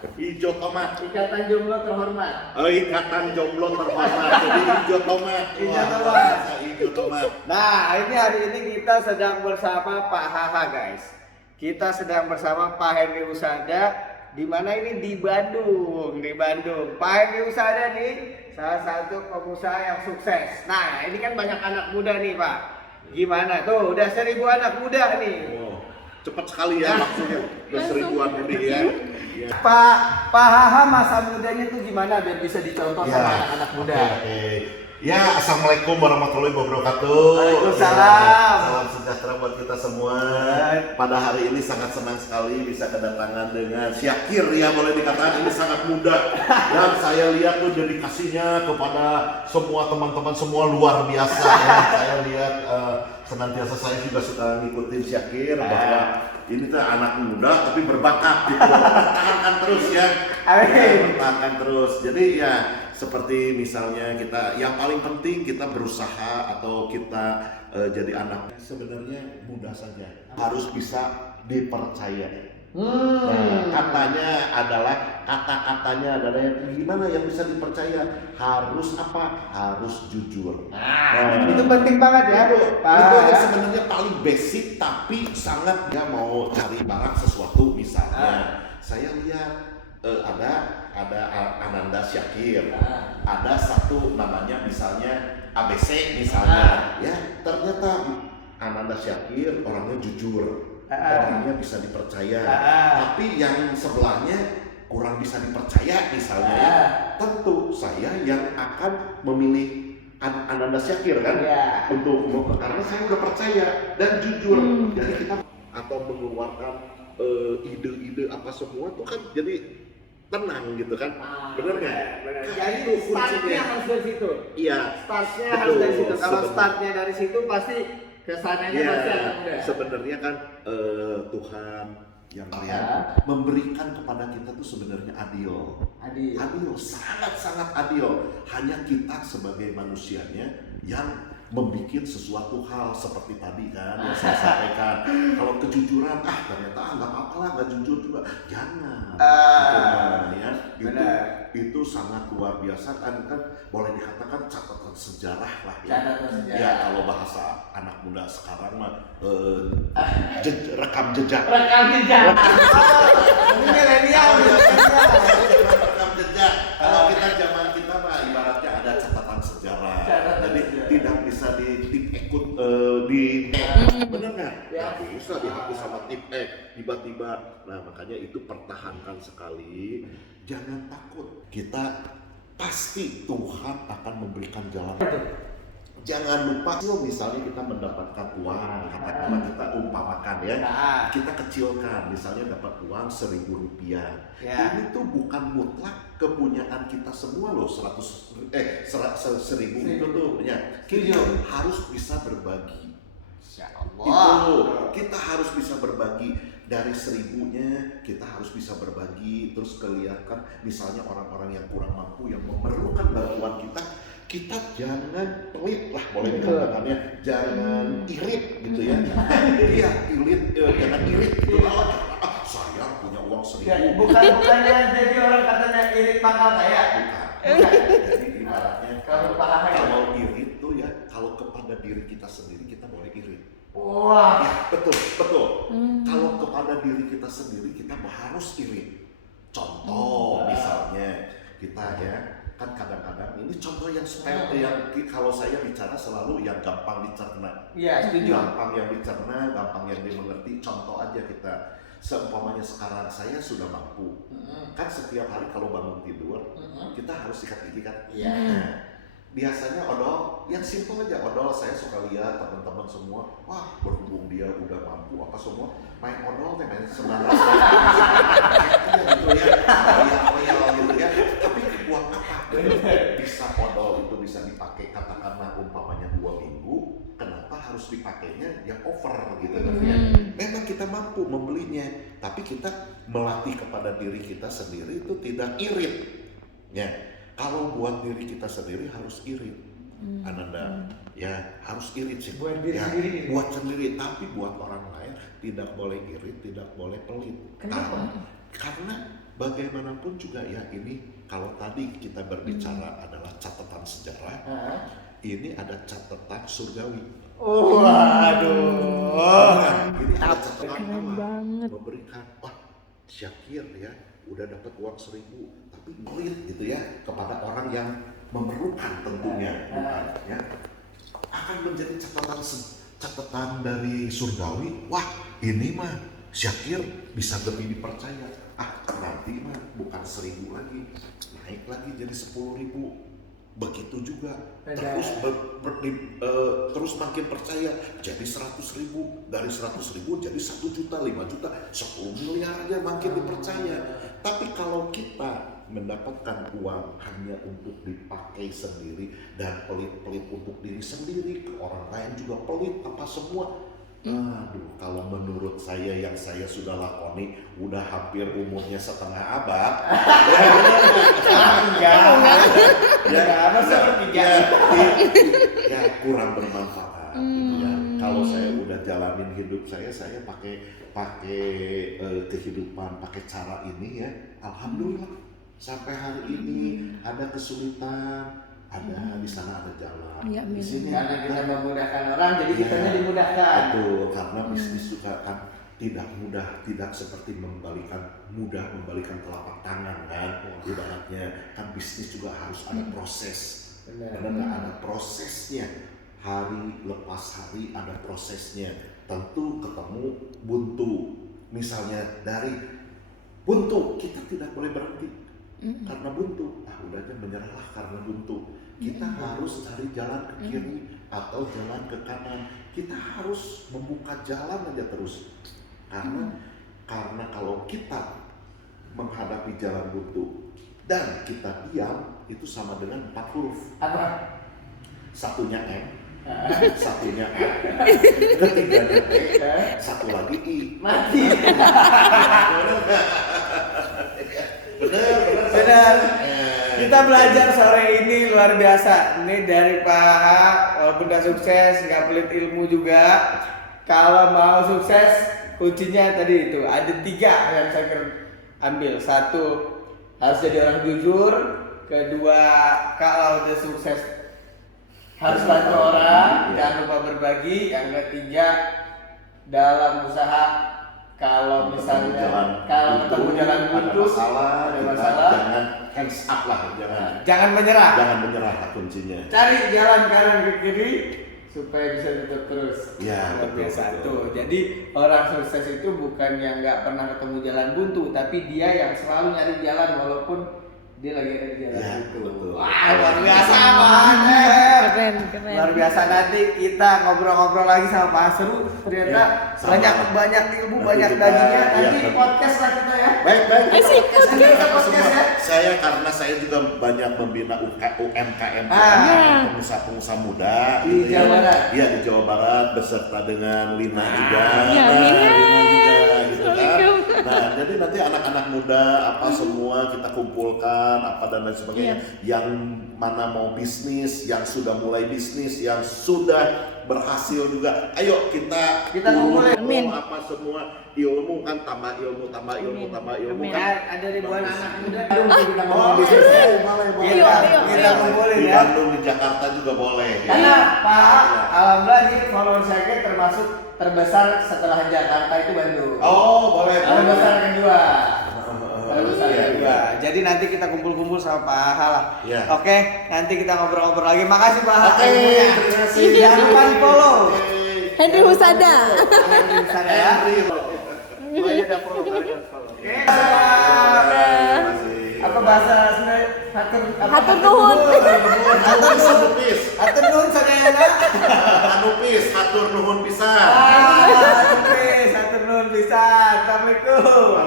Hijau tomat. Ikatan jomblo terhormat. Ikatan jomblo terhormat. Jadi hijau tomat. Hijau tomat. Hijau tomat. Nah, ini hari ini kita sedang bersama Pak Haha, guys. Kita sedang bersama Pak Henry Husada, di mana ini di Bandung. Pak Henry Husada nih salah satu pengusaha yang sukses. Nah, ini kan banyak anak muda nih, Pak. Gimana tuh? Udah 1000 anak muda nih. Oh, cepat sekali ya maksudnya. Udah 1000-an lebih ya. Ya. Pak Haha masa mudanya tuh gimana biar bisa dicontoh Ya. sama anak-anak muda? Oke. Ya, assalamualaikum warahmatullahi wabarakatuh. Waalaikumsalam. Ya, salam sejahtera buat kita semua. Pada hari ini sangat senang sekali bisa kedatangan dengan Syakir ya, boleh dikatakan ini sangat muda. Dan saya lihat tuh dedikasinya kepada semua teman-teman semua luar biasa ya. Saya lihat senantiasa saya juga suka ngikutin Syakir bahwa ini tuh anak muda tapi berbakat gitu. Pertahankan terus ya. Amin. Pertahankan terus. Jadi ya seperti misalnya kita yang paling penting kita berusaha atau kita jadi anak sebenarnya mudah saja, harus bisa dipercaya. Nah, kata-katanya adalah gimana yang bisa dipercaya, harus apa? Harus jujur. Nah, Itu penting banget ya, itu yang sebenarnya paling basic tapi sangat dia mau cari barang sesuatu misalnya. Saya lihat ada Ananda Syakir, ada satu namanya misalnya ABC misalnya, ya ternyata Ananda Syakir orangnya jujur, orangnya bisa dipercaya, tapi yang sebelahnya kurang bisa dipercaya misalnya, ya tentu saya yang akan memilih Ananda Syakir kan, untuk karena saya udah percaya dan jujur, jadi kita atau mengeluarkan ide-ide apa semua tuh kan jadi tenang gitu kan, bener nggak? Jadi startnya harus dari situ. Iya. Startnya Betul, harus dari situ. Kalau sebenarnya. startnya dari situ pasti kesananya Iya, pasti akan mudah. sebenarnya kan Tuhan yang lihat memberikan kepada kita tuh sebenarnya adil, sangat adil. Hanya kita sebagai manusianya yang membuat sesuatu hal seperti tadi kan yang saya sampaikan. Kalau kejujuran, ternyata nggak apa-apa lah, nggak jujur juga, jangan. Ya, itu sangat luar biasa kan boleh dikatakan catatan sejarah lah ya. Ya kalau bahasa anak muda sekarang mah rekam jejak. Ini milenial. Rekam jejak. Kalau kita zaman kita mah ibaratnya ada catatan sejarah. Jadi tidak bisa benar nggak? Ya bisa dihapus sama tip tiba-tiba. Nah makanya itu pertahankan sekali. Jangan takut. Kita pasti Tuhan akan memberikan jalan. Jangan lupa, misalnya kita mendapatkan uang, katakanlah kita umpamakan ya, kita kecilkan, misalnya dapat uang 1.000 rupiah. Ini tuh bukan mutlak kepunyaan kita semua loh, 1.000 itu tuh ya. Kita harus bisa berbagi. Itu kita harus bisa berbagi. Dari 1.000-nya kita harus bisa berbagi, terus kelihatan misalnya orang-orang yang kurang mampu yang memerlukan bantuan kita jangan pelit lah, boleh dikatakannya, jangan irit gitu ya. Iya, jangan irit gitu. Saya punya uang 1.000. Bukannya jadi orang katanya irit pangkal kaya. Bukan. Jadi ibaratnya kalau irit tuh ya, kalau kepada diri kita sendiri kita boleh irit. Wah, ya, betul. Kalau kepada diri kita sendiri kita harus irit. Contoh misalnya kita ya, kan kadang-kadang ini contoh yang yang kalau saya bicara selalu yang gampang dicerna. Iya, setuju. Gampang yang dicerna, gampang yang dimengerti. Contoh aja kita, seumpamanya sekarang saya sudah mampu. Kan setiap hari kalau bangun tidur, kita harus sikat gigi kan. Nah, biasanya odol, yang simpel aja odol, saya suka lihat teman-teman semua, wah berhubung dia udah mampu apa semua, main odol teh main 19 gitu ya, gitu ya, tapi buat apa? Bisa odol itu bisa dipakai katakanlah umpamanya 2 minggu, kenapa harus dipakainya yang over gitu kan ya? Memang kita mampu membelinya, tapi kita melatih kepada diri kita sendiri itu tidak irit, ya. Kalau buat diri kita sendiri harus irit, Ananda, ya harus irit sih. Buat diri ya, sendiri. Buat sendiri, tapi buat orang lain tidak boleh irit, tidak boleh pelit. Kenapa? Karena bagaimanapun juga ya, ini kalau tadi kita berbicara adalah catatan sejarah, ini ada catatan surgawi. Waduh. Ini ada catatan Keren Allah banget. memberikan, wah Syakir ya udah dapat uang 1.000 tapi pelit gitu ya kepada orang yang memerlukan tentunya, bukan ya, akan menjadi catatan dari surgawi. Wah ini mah Syakir bisa lebih dipercaya. Nanti mah bukan 1.000 lagi, naik lagi jadi 10.000. Begitu juga terus makin percaya jadi 100.000, dari 100.000 jadi 1 juta, 5 juta, 10 miliar aja makin dipercaya. Tapi kalau kita mendapatkan uang hanya untuk dipakai sendiri dan pelit-pelit untuk diri sendiri, ke orang lain juga pelit apa semua. Aduh, kalau menurut saya yang saya sudah lakoni udah hampir umurnya setengah abad. Ya kurang bermanfaat gitu ya. Kalau saya udah jalanin hidup saya pakai kehidupan, pakai cara ini ya, alhamdulillah sampai hari ini ada kesulitan, ada di sana ada jalan, Ya, di sini Karena kita memudahkan orang, jadi kitanya dimudahkan. betul, karena bisnis juga kan tidak mudah, tidak seperti membalikan telapak tangan kan, ibaratnya kan bisnis juga harus ada proses. Karena nggak ada prosesnya, hari lepas hari ada prosesnya. Tentu ketemu buntu, misalnya dari buntu kita tidak boleh berhenti karena buntu. Udah aja menyerahlah karena buntu. Kita harus cari jalan ke kiri atau jalan ke kanan. Kita harus membuka jalan aja terus. Karena kalau kita menghadapi jalan buntu dan kita diam, itu sama dengan 4 huruf. Apa? Satunya M, satunya A, ketiganya E, satu lagi I. Mati. Benar. Kita belajar sore ini luar biasa. Ini dari Pak Ha, walaupun udah sukses, nggak pelit ilmu juga. Kalau mau sukses, kuncinya tadi itu ada 3 yang saya ambil. 1, harus jadi orang jujur. Kedua, kalau udah sukses harus bantu orang, jangan lupa berbagi. Yang ketiga, dalam usaha kalau misalnya ketemu jalan buntu, ada masalah, jangan hands up lah, jangan menyerah. Jangan menyerah lah kuncinya. Cari jalan kanan ke kiri supaya bisa tutup terus. Ya, luar betul, biasa betul. tuh. Jadi orang sukses itu bukan yang nggak pernah ketemu jalan buntu, tapi dia yang selalu nyari jalan walaupun dia lagi ada di jalan Ya, buntu. betul. Wah, luar biasa banget. Keren. Luar biasa, nanti kita ngobrol-ngobrol lagi sama Pak Seru. Ternyata Ya, sama. banyak ilmu, Nanti banyak kita- dagingnya. iya, Nanti nanti. podcast lah kita ya. Baik. Asik, Kita podcast ya. Saya karena saya juga banyak membina UMKM, Ya. pengusaha muda Di gitu Jawa ya. Barat. Iya, di Jawa Barat beserta dengan Lina juga. Ya, Lina. Lina juga gitu kan. Assalamualaikum. Nah, jadi nanti anak-anak muda apa semua kita kumpulkan apa dan lain sebagainya. Yang mana mau bisnis, yang sudah mulai bisnis, yang sudah berhasil juga. Ayo kita kumpulin. Amin. apa semua ilmu kan, tambah ilmu Amin. Amin. kan. Ada ribuan Bagus. anak muda. Kita ngomong Boleh, bisnis ya. boleh. Kita Ayo. kumpulin Di ya. Bandung, di Jakarta juga boleh. Karena Pak, alhamdulillah ini follower saya termasuk terbesar setelah Jakarta itu Bandung. Oh, boleh. Terbesar kedua. Iya, iya. Jadi nanti kita kumpul-kumpul sama Pak Aha lah. Iya. Oke, nanti kita ngobrol-ngobrol lagi. Makasih Pak Aha. Oke, ilmunya. terima kasih. Jangan lupa di follow. Henry Husada. Henry Husada ya. Gua aja udah follow, kalian follow. Oke. Apa bahasa Sunda? Hatur nuhun. Hatur nuhun sadayana. Hatur nuhun pisan. Hatur nuhun pisan. Assalamualaikum.